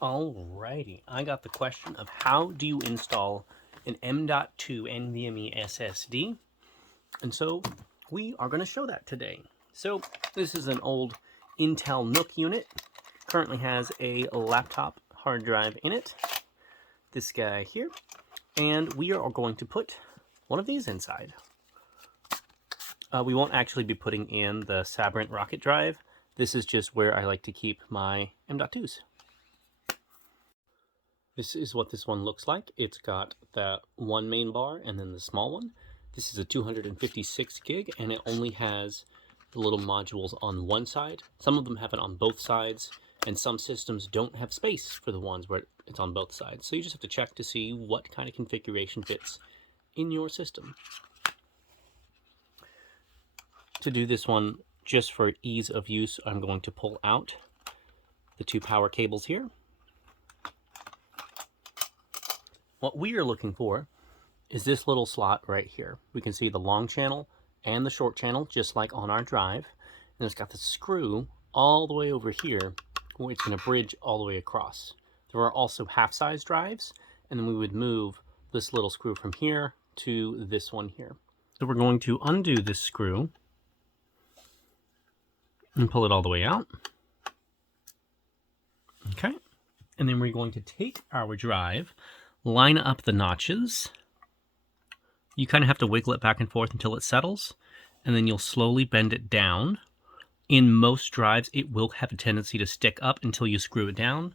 Alrighty, I got the question of how do you install an M.2 NVMe SSD, and so we are going to show that today. So this is an old Intel NUC unit, currently has a laptop hard drive in it, this guy here, and we are going to put one of these inside. We won't actually be putting in the Sabrent rocket drive. This is just where I like to keep my M.2s. This is what this one looks like. It's got that one main bar and then the small one. This is a 256 gig and it only has the little modules on one side. Some of them have it on both sides, and some systems don't have space for the ones where it's on both sides. So you just have to check to see what kind of configuration fits in your system. To do this one, just for ease of use, I'm going to pull out the two power cables here. What we are looking for is this little slot right here. We can see the long channel and the short channel, just like on our drive. And it's got the screw all the way over here, where it's going to bridge all the way across. There are also half-size drives, and then we would move this little screw from here to this one here. So we're going to undo this screw and pull it all the way out. Okay. And then we're going to take our drive, line up the notches. You kind of have to wiggle it back and forth until it settles, and then you'll slowly bend it down. In most drives, it will have a tendency to stick up until you screw it down.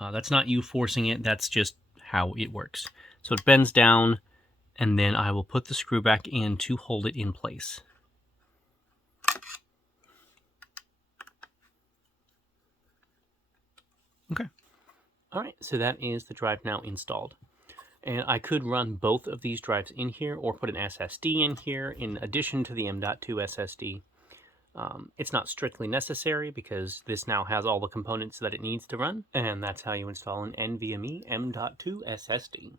That's not you forcing it, that's just how it works. So it bends down, and then I will put the screw back in to hold it in place. Okay. All right, so that is the drive now installed. And I could run both of these drives in here or put an SSD in here in addition to the M.2 SSD. It's not strictly necessary because this now has all the components that it needs to run, and that's how you install an NVMe M.2 SSD.